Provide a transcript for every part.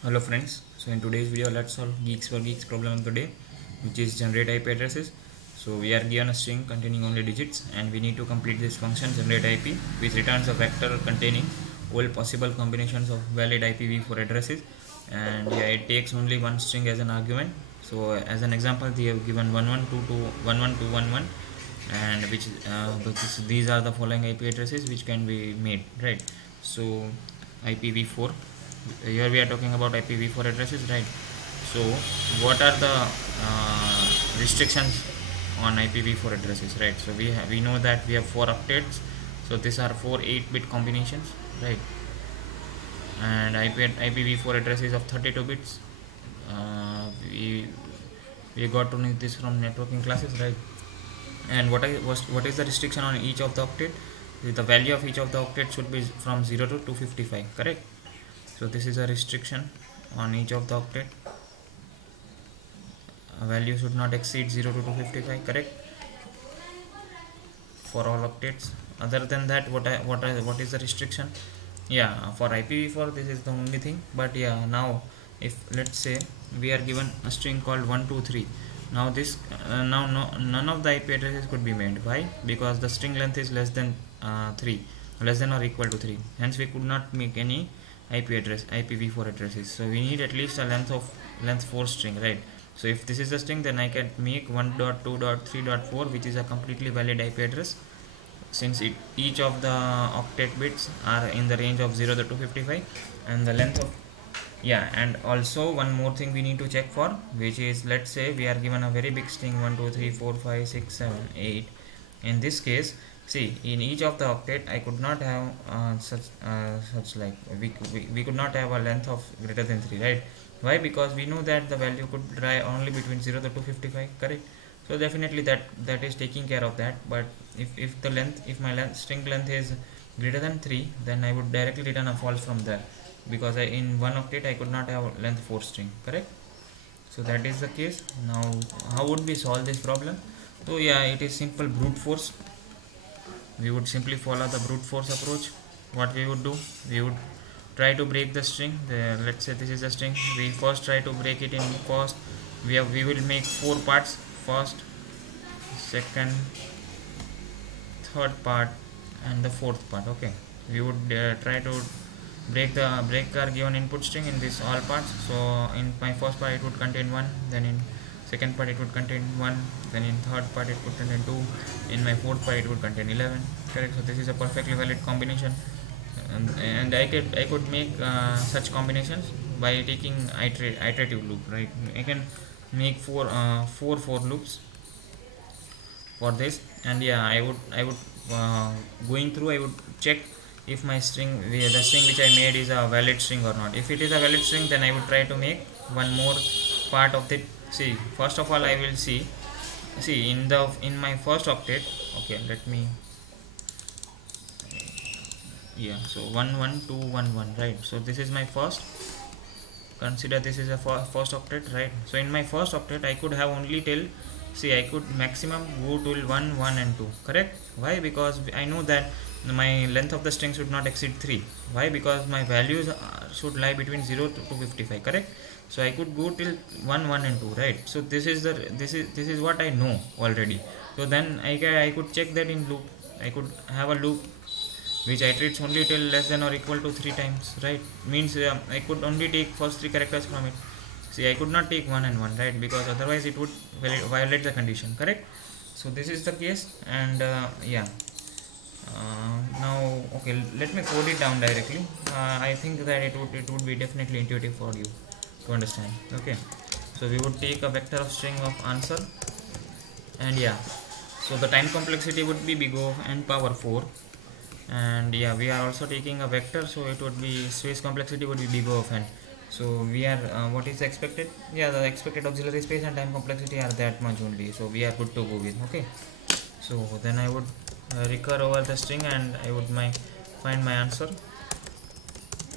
Hello friends, so in today's video let's solve Geeks for Geeks problem of the day, which is generate IP addresses. So we are given a string containing only digits and we need to complete this function generate IP, which returns a vector containing all possible combinations of valid IPv4 addresses, and it takes only one string as an argument. So as an example they have given 11221111 and these are the following IP addresses which can be made, right? So IPv4, here we are talking about IPv4 addresses, right? So what are the restrictions on IPv4 addresses, right? So we know that we have 4 octets, so these are 4 8-bit combinations, right? And IPv4 addresses of 32 bits. We got to know this from networking classes, right? And what is the restriction on each of the octet? The value of each of the octet should be from 0 to 255, correct? So this is a restriction on each of the octet. A value should not exceed 0 to 255, correct, for all octets. Other than that, what is the restriction? Yeah, for IPv4 this is the only thing. But yeah, now if let's say we are given a string called 123, now this none of the IP addresses could be made. Why? Because the string length is less than 3, less than or equal to 3, hence we could not make any IPv4 addresses. So we need at least a length 4 string, right? So if this is the string, then I can make 1.2.3.4, which is a completely valid IP address, since each of the octet bits are in the range of 0 to 255 and the length of, yeah. And also one more thing we need to check for, which is, let's say we are given a very big string 1 2 3 4 5 6 7 8. In this case, see, in each of the octet I could not have such like we could not have a length of greater than 3, right? Why? Because we know that the value could lie only between 0 to 255, correct? So definitely that is taking care of that. But if my string length is greater than 3, then I would directly return a false from there, because in one octet I could not have length 4 string, correct? So that is the case. Now how would we solve this problem? So yeah, it is simple brute force. We would simply follow the brute force approach. What we would do, we would try to break the string. Let's say this is a string. We first try to break it in first. We will make 4 parts: first, second, third part, and the fourth part. Okay, we would try to break our given input string in this all parts. So in my first part it would contain 1, then in second part it would contain 1, then in third part it would contain 2, in my fourth part it would contain 11, correct? So this is a perfectly valid combination, and I could make such combinations by taking iterative loop, right? I can make four for loops for this. And yeah, I would going through, I would check if my string, the string which I made, is a valid string or not. If it is a valid string, then I would try to make one more part of it. See, first of all I will see in my first octet. Okay, let me, yeah, so 11211, right? So this is my first, consider this is a first octet, right? So in my first octet I could have only till, see, I could maximum go till 1 1 and 2, correct? Why? Because I know that my length of the string should not exceed 3. Why? Because my values should lie between 0 to 255, correct? So I could go till 1 1 and 2, right? So this is what I know already. So then I could check that in loop. I could have a loop which iterates only till less than or equal to 3 times, right? Means I could only take first 3 characters from it. See, I could not take 1 and 1, right? Because otherwise it would violate the condition, correct? So this is the case. And yeah, now okay, let me code it down directly. I think that it would be definitely intuitive for you to understand. Okay, so we would take a vector of string of answer, and yeah, so the time complexity would be big O of n power 4. And yeah, we are also taking a vector, so it would be space complexity would be big O of n. So we are what is expected? Yeah, the expected auxiliary space and time complexity are that much only, so we are good to go with. Okay, so then I would recur over the string and I would find my answer,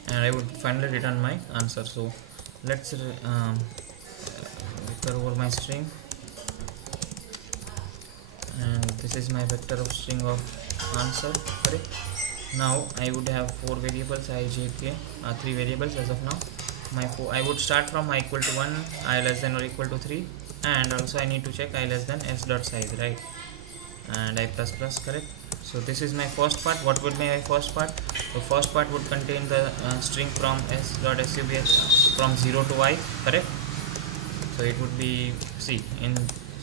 and I would finally return my answer. So let's recur over my string, and this is my vector of string of answer, correct? Now I would have 4 variables I, j, k, 3 variables as of now. I would start from I equal to 1, I less than or equal to 3, and also I need to check I less than s dot size, right, and I plus plus, correct. So this is my first part. What would be my first part? The first part would contain the string from s dot sub from 0 to I, correct. So it would be, see,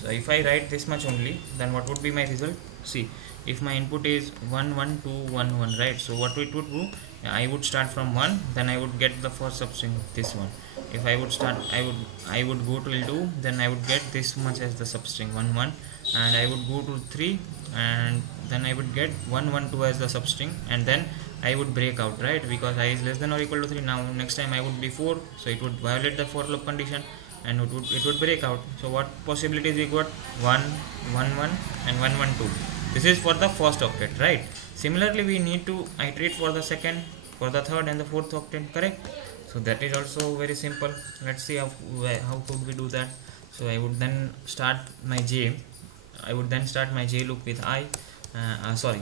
so if I write this much only, then what would be my result? See, if my input is 1 1 2 1 1, right, so what it would do, I would start from 1, then I would get the first substring, this one. If I would start, I would go till 2, then I would get this much as the substring 1 1, and I would go to 3, and then I would get 1 1 2 as the substring, and then I would break out, right, because I is less than or equal to 3. Now next time I would be 4, so it would violate the for loop condition, and it would break out. So what possibilities we got? 1 1 1 and 1 1 2. This is for the first octet, right? Similarly, we need to iterate for the second, for the third and the fourth octet, correct? So that is also very simple. Let's see how could we do that. So I would then start my j. I would then start my j loop with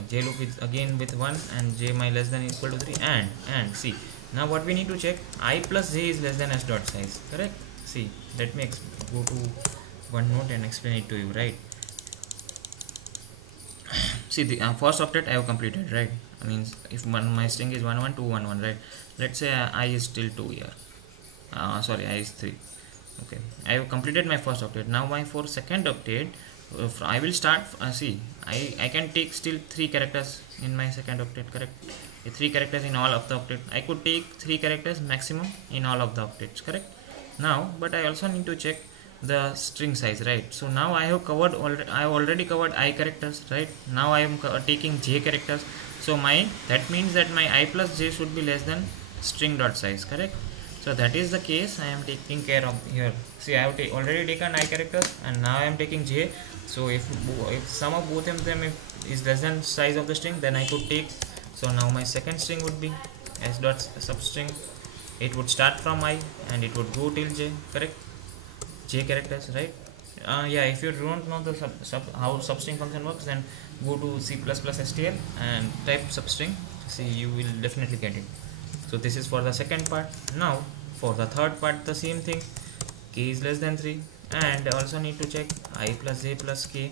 j loop with again with 1 and j my less than equal to 3, and see, now what we need to check, I plus j is less than s dot size, correct. See, let me go to OneNote and explain it to you, right. See, the first octet I have completed, right. I mean, if my string is 1 1 2 1 1, right, let's say I is still 2 here, I is 3. Okay, I have completed my first octet. Now my for second octet, I will start, see, I can take still 3 characters in my second octet, correct. 3 characters in all of the octet. I could take 3 characters maximum in all of the octets, correct. Now, but I also need to check the string size, right. So now I have covered already covered I characters, right. Now I am taking j characters. So that means that my I plus j should be less than string dot size, correct. So that is the case I am taking care of here. See, I have already taken I characters, and now I am taking j. So if sum of both of them is less than size of the string, then I could take. So now my second string would be s dot substring. It would start from I and it would go till j, correct. J characters, right. Yeah, if you don't know the how substring function works, then go to C++stl and type substring. See, you will definitely get it. So this is for the second part. Now for the third part, the same thing, k is less than 3, and also need to check I plus j plus k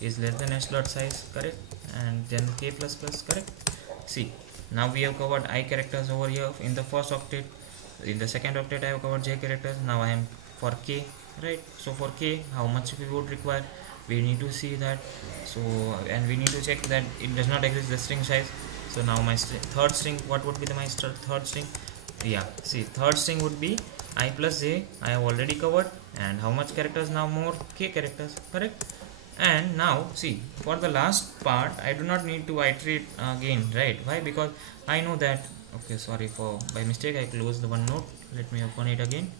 is less than s dot size, correct, and then k plus plus, correct. See, now we have covered I characters over here in the first octet. In the second octet I have covered j characters. Now I am for k, right. So for k, how much we would require, we need to see that. So, and we need to check that it does not exist the string size. So now my third string, what would be my third string? Yeah, see, third string would be I plus j. I have already covered. And how much characters now? More k characters, correct. And now see, for the last part I do not need to iterate again, right. Why? Because I know that, okay, sorry, for by mistake I closed the OneNote. Let me open it again.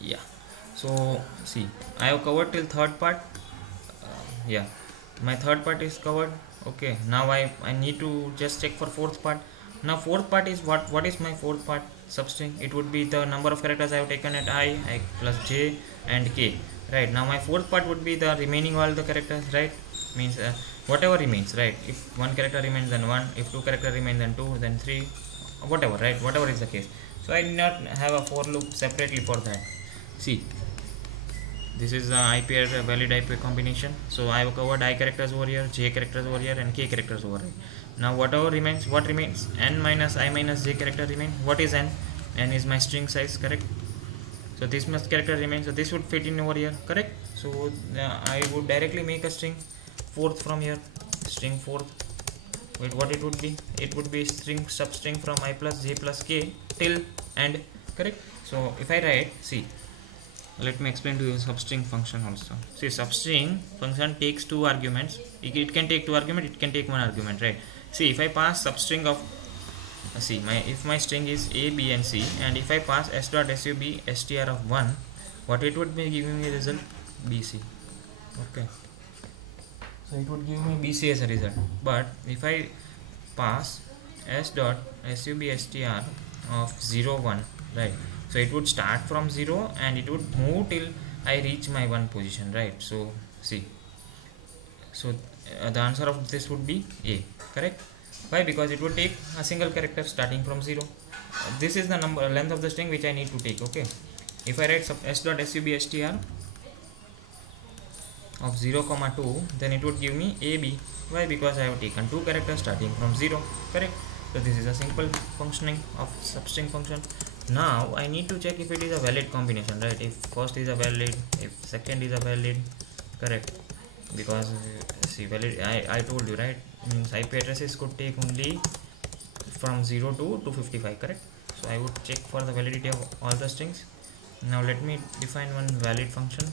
Yeah, so see, I have covered till third part. Yeah, my third part is covered. Okay, now I need to just check for fourth part. Now fourth part is what is my fourth part? Substring. It would be the number of characters I have taken at I plus j and k, right. Now my fourth part would be the remaining all the characters, right. Means whatever remains, right. If one character remains, then 1. If 2 characters remain, then 2, then 3, whatever, right, whatever is the case. So I did not have a for loop separately for that. See, this is the I pair valid I pair combination. So I have covered I characters over here, j characters over here, and k characters over here. Now whatever remains, what remains? N minus I minus j character remain. What is n? N is my string size, correct. So this much character remains. So this would fit in over here, correct. So I would directly make a string fourth from here. String fourth. With what it would be? It would be string substring from I plus j plus k till end, correct. So if I write, see, let me explain to you substring function also. See, substring function takes 2 arguments. It can take 2 arguments, it can take 1 argument, right. See, if I pass substring of, see, if my string is a, b and c, and if I pass s dot sub str of 1, what it would be giving me result? bc. Okay, so it would give me bc as a result. But if I pass s dot sub str of 0 1, right, so it would start from 0 and it would move till I reach my 1 position, right. So see, so the answer of this would be a, correct. Why? Because it would take a single character starting from 0. This is the number length of the string which I need to take. Okay, if I write s.substr of 0, 2, then it would give me AB. Why? Because I have taken 2 characters starting from 0. Correct. So this is a simple functioning of substring function. Now I need to check if it is a valid combination, right? If first is a valid, if second is a valid. Correct. Because see, valid, I told you, right, means IP addresses could take only from 0 to 255. Correct. So I would check for the validity of all the strings. Now let me define one valid function.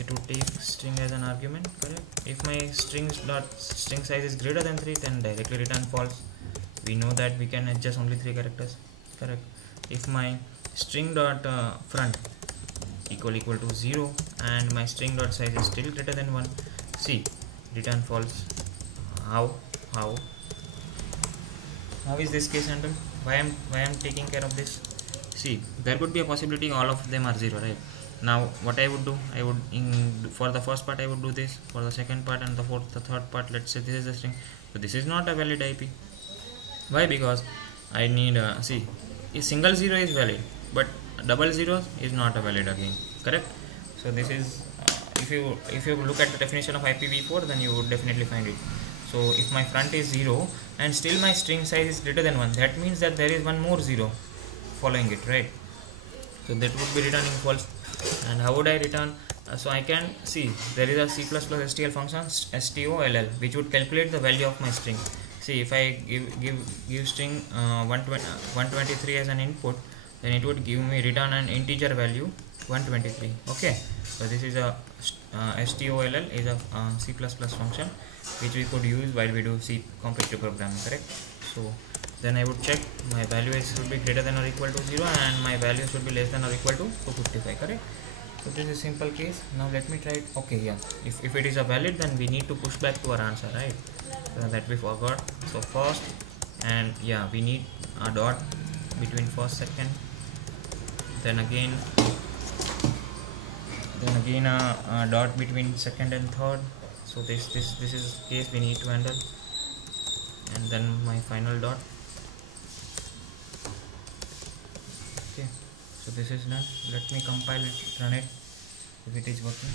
It would take string as an argument. Correct. If my string size is greater than 3, then directly return false. We know that we can adjust only 3 characters. Correct. If my string dot front equal to 0 and my string dot size is still greater than 1, see, return false. How is this case handled? Why I'm taking care of this? See, there could be a possibility all of them are 0, right? Now what I would do, for the first part I would do this, for the second part and the third part, let's say this is the string, so this is not a valid IP. Why? Because I need see, a single 0 is valid, but double 0 is not a valid again. Correct. So this is if you look at the definition of IPv4, then you would definitely find it. So if my front is 0 and still my string size is greater than 1, that means that there is one more 0 following it, right? So that would be returning false. And how would I return? So I can see there is a C++ STL function STOLL which would calculate the value of my string. See, if I give string 123 as an input, then it would give me return an integer value 123. Okay, so this is a STOLL is a C++ function which we could use while we do C competitive programming. Correct. So then I would check my value should be greater than or equal to 0 and my value should be less than or equal to 255. Correct. So this is a simple case. Now let me try it. Okay, yeah, if it is a valid, then we need to push back to our answer, right? So that we forgot. So first, and yeah, we need a dot between first, second, then again a dot between second and third. So this is case we need to handle, and then my final dot. Okay, so this is done. Let me compile it, run it, if it is working.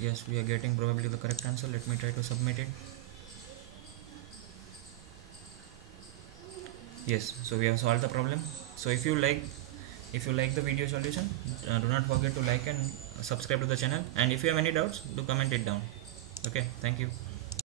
Yes, we are getting probably the correct answer. Let me try to submit it. Yes, so we have solved the problem. So if you like the video solution, do not forget to like and subscribe to the channel, and if you have any doubts, do comment it down. Okay, thank you.